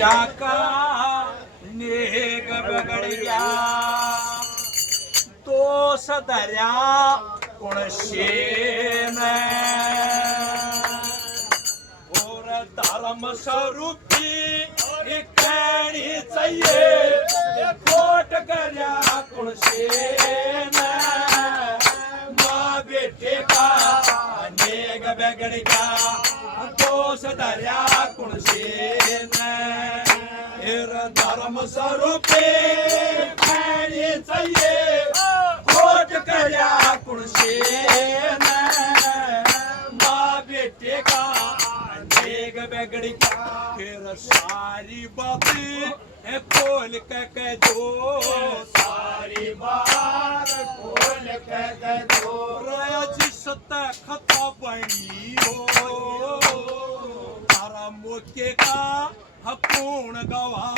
जाका नेग बगड़ गया तो सदर्या कुणशेन और धर्म स्वरूपी कहनी चाहिए कोट करया कुणशेन माँ बेटे का नेग बगड़ गया तो सदर्या कुणशेन धर्म स्वरूपी कहनी चाहिए कोट करया कुणशेन माँ बेटे का नेग बगड़ गया फिर सारी बातें खोल के कह दो सारी बात खोल के कह दो जिस खता बनी हो तारा मोके का पूर्ण गवा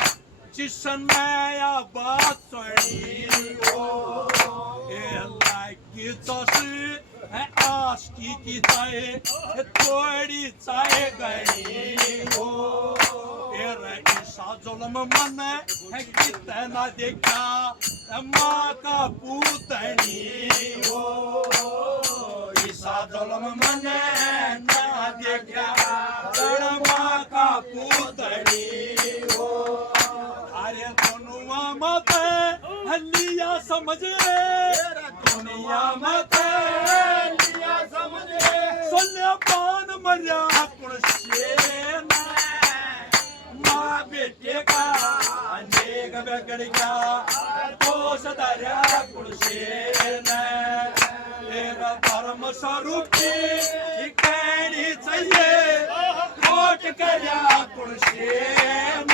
जिसने या बात सुनी हो लागी तसी है आश की चाहे थोड़ी चाहे गई हो ईसा जुल्म मन है कितना देखा माँ का पूतनी हो ईसा जुल्म मन ना देखा माँ का पूतनी हो अरे दुनिया मत लिया समझ दुनिया मत लिया समझ सुल्यपान मरिया कुणशेन माँ बेटे का नेग बगड़ गया तो सदर्या कुणशेन तेरा धर्म स्वरूपी कहनी चाहिए कोट करया कुणशेन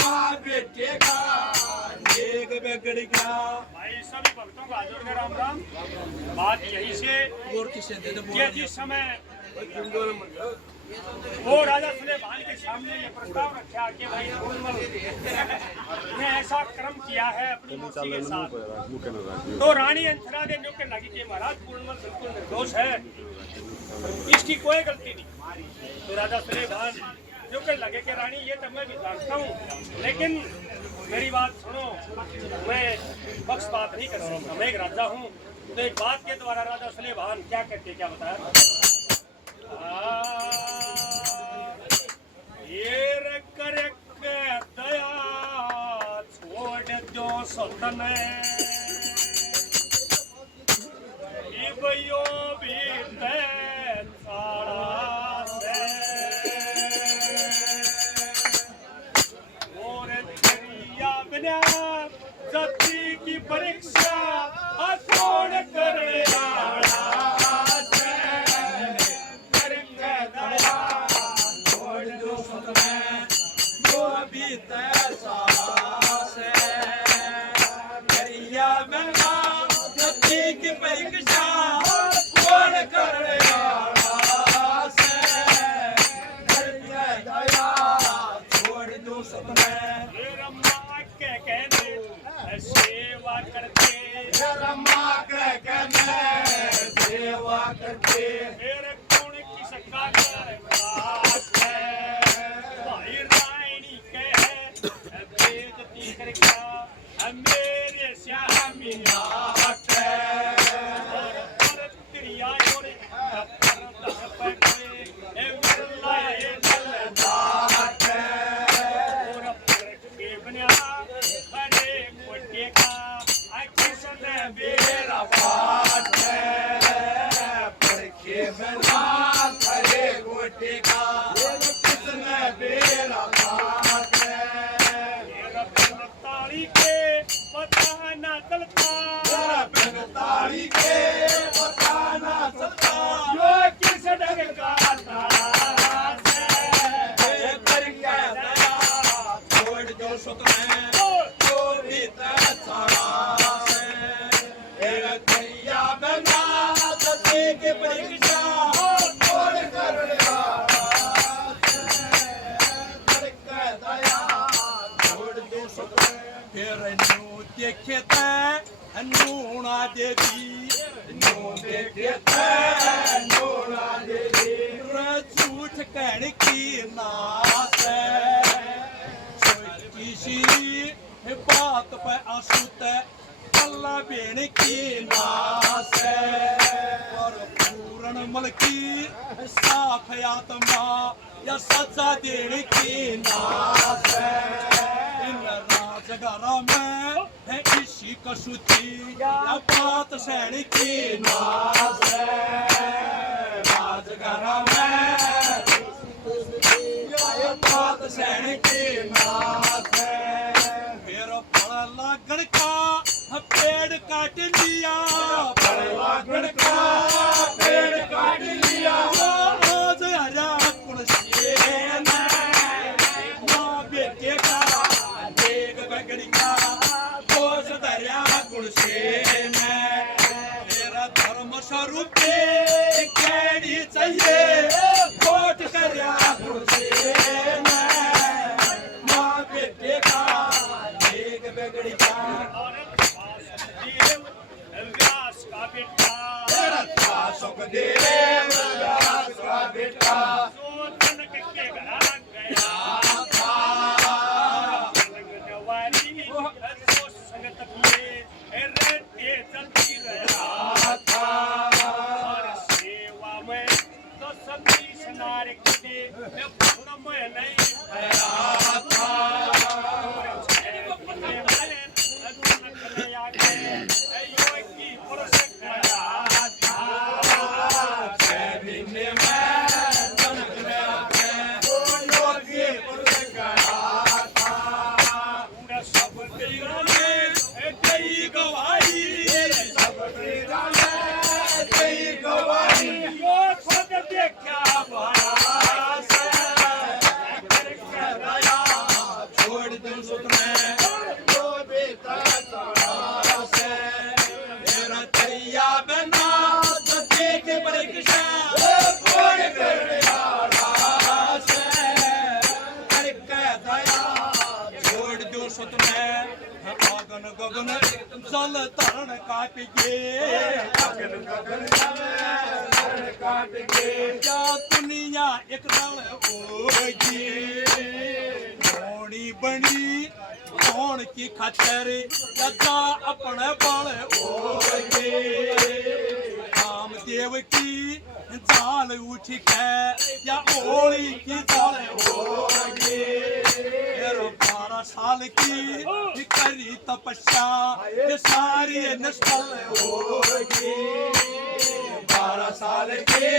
माँ बेटे का नेग बगड़ गया। भाई सभी भक्तों का हाजिर राम राम। बात यही से ये जिस समय वो राजा सुलेमान के सामने ये प्रस्ताव रखा कि भाई पूर्णमल ने ऐसा कर्म किया है अपनी मूर्ति के साथ, तो रानी अंतरा ने जो के लगी कि महाराज पूर्णमल बिल्कुल निर्दोष है, इसकी कोई गलती नहीं। तो राजा सुलेमान जो के लगे कि रानी ये तो मैं भी जानता हूँ, लेकिन मेरी बात सुनो, मैं पक्ष बात नहीं कर सकता, मैं एक राजा हूँ। तो एक बात के द्वारा राजा सुलेमान क्या करते क्या बताया, ये कर दया छोड़ दो सतन भी बना जाति की परीक्षा छोड़ कर सेवा करके मेरे कौन की सका भाई रानी कहे बेइज्जती करके मेरे श्यामी नूना देवी झूठ कहने की नास पे आसूत कल्ला बेण की नास और पूर्ण मल की साफ आत्मा या सजा देने की नास इन राजगारा में है इसी कसूती या बात सहने की नास राजगारा में बात सहने की नास फिर फल लागण का पेड़ काट लिया फल लागण का पेड़ काट लिया आज हरा कुलसेन माँ बेटे का देख बगड़ी का दोष दरिया कुलसेन तेरा धर्म स्वरूप केड़ी चाहिए कोट करया कुलसेन माँ बेटे का देख बगड़ी का व्यास का बेटा सुखदेव व्यास का बेटा जो जनक के घर गया था लगनवारी जो संगत में रहते चलती रहा था और सेवा में तो सभी नारक के पूर्ण में नहीं भरा था गगन जल तरण कापिगे क्या दुनिया एक दल होगी होनी बनी कौन की खातर या जा अपने बल होगे कामदेव की जाल उठी है या ओली की जाल होगी 12 साल की करी तपस्या ये सारी निष्फल होगी 12 साल की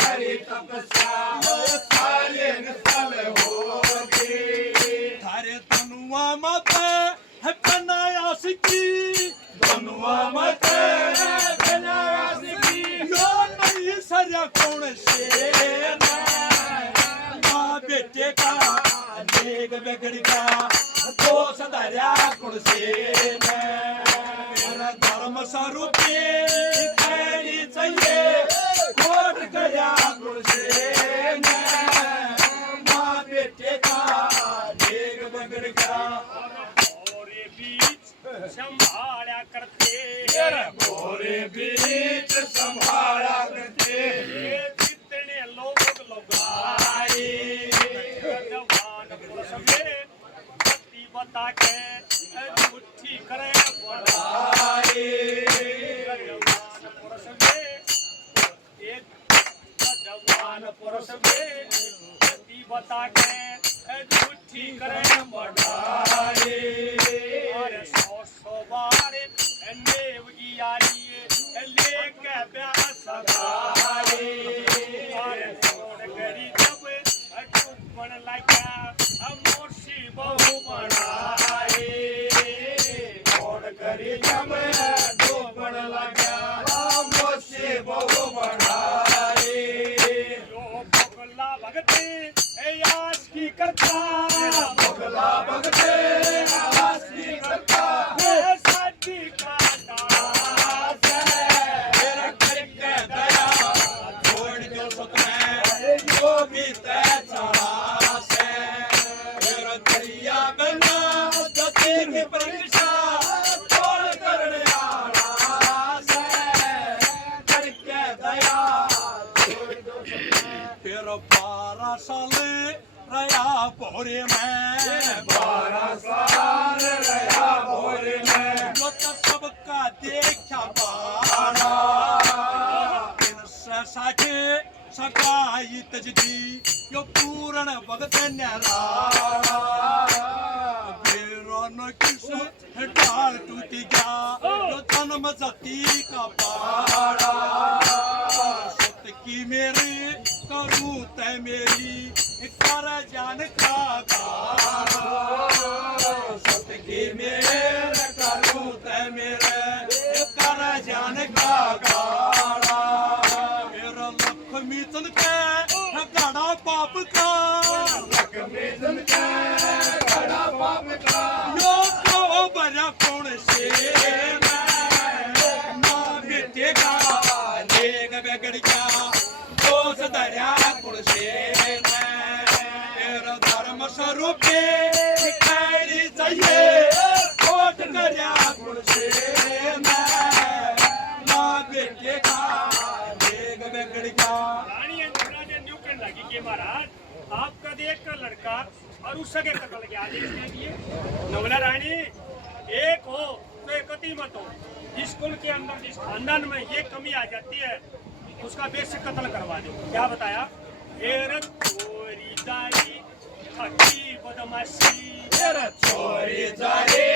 करी तपस्या ये सारी निष्फल होगी थारे तनुआ मत है बनायास की तनुआ मत है बनायास की यो नहीं सरया कौन से माँ बेटे का देख बिगड़ का दोष दरिया कुलसेन मेरा धर्म स्वरूप कहनी चाहिए कोट करया कुलसेन माँ बेटे का देख बिगड़ का गोरे बीच संभाला करते गोरे बीच संभाला करते जितने लोग लगाए बता के मुट्ठी करे बढ़ाए जवान पुरुष में बता के मुट्ठी करे बढ़ाए और 100 बार नेव की आलिए लेके प्यास गाए और छोड़ करी जब मन लगा मोशी बहु बनाए छोड़ करी जब डूबन लगा मोशी बहु बनाए जो बगला भगते आस की करता बगला भगते आस की करता साथी का दास मेरा करके दया छोड़ दो सुख में जो भी तय चला परीक्षा तोड़ करने करके दया फिर 12 साल रहा भोरे में 12 साल रहा भोरे पाड़ा साठे सकाई तजदी यो पूर्ण भगत न्यारा बेरोन किस ढाल टूटी गया यो जन्म जाति का पाड़ा सत की मेरी करूं तय मेरी कर जान का सत की मेरे करूं तय मेरे कर जान का मेरा लक्ष्मी चल के गाड़ा पाप का लक्ष्मी चल के गाड़ा पाप का यो तो बड़ा कौन से माँ बेटे का देख बिगड़ गया दोष दरिया कौन से मेरा धर्म स्वरूप दिखाई चाहिए कोट करया कौन से माँ बेटे का देख बिगड़ गया रानी अंतरा ने न्यू कहने लगी कि महाराज आपका देख कर लड़का और उस सगे कत्ल के आदेश दे दिए। नवला रानी एक हो तो एकती मत हो। जिस कुल के अंदर जिस खानदान में ये कमी आ जाती है उसका बेसिक कत्ल करवा दो। क्या बताया? चोरी जारी ठगी बदमाशी चोरी जारी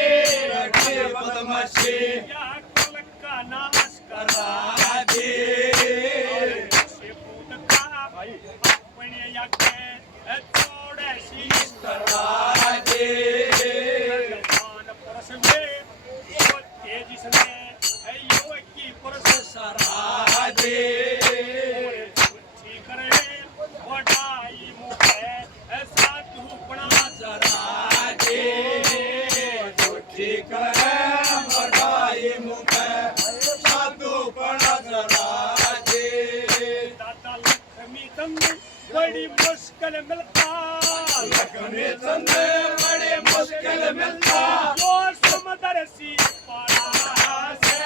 ठगी बदमाशी या कुल का नाश करा दे से पूत का अपने याके छोड़े शीश करा दे जवान परस में वो तेजी से यो की परस सरा दे ठीक करे वडाई मुखे ऐसा धूपना जरा दे झूठी करे बढ़ाई मुख साधु पड़ा जरा दे दादा लक्ष्मी चंद बड़ी मुश्किल मिलता लक्ष्मी चंद बड़ी मुश्किल मिलता और समंदर सी पारा से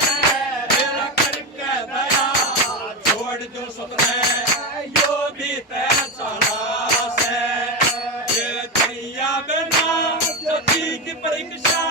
मेरा करके दया छोड़ दो सतने यो भी तेरा चला से ये दैया बिना सती की परीक्षा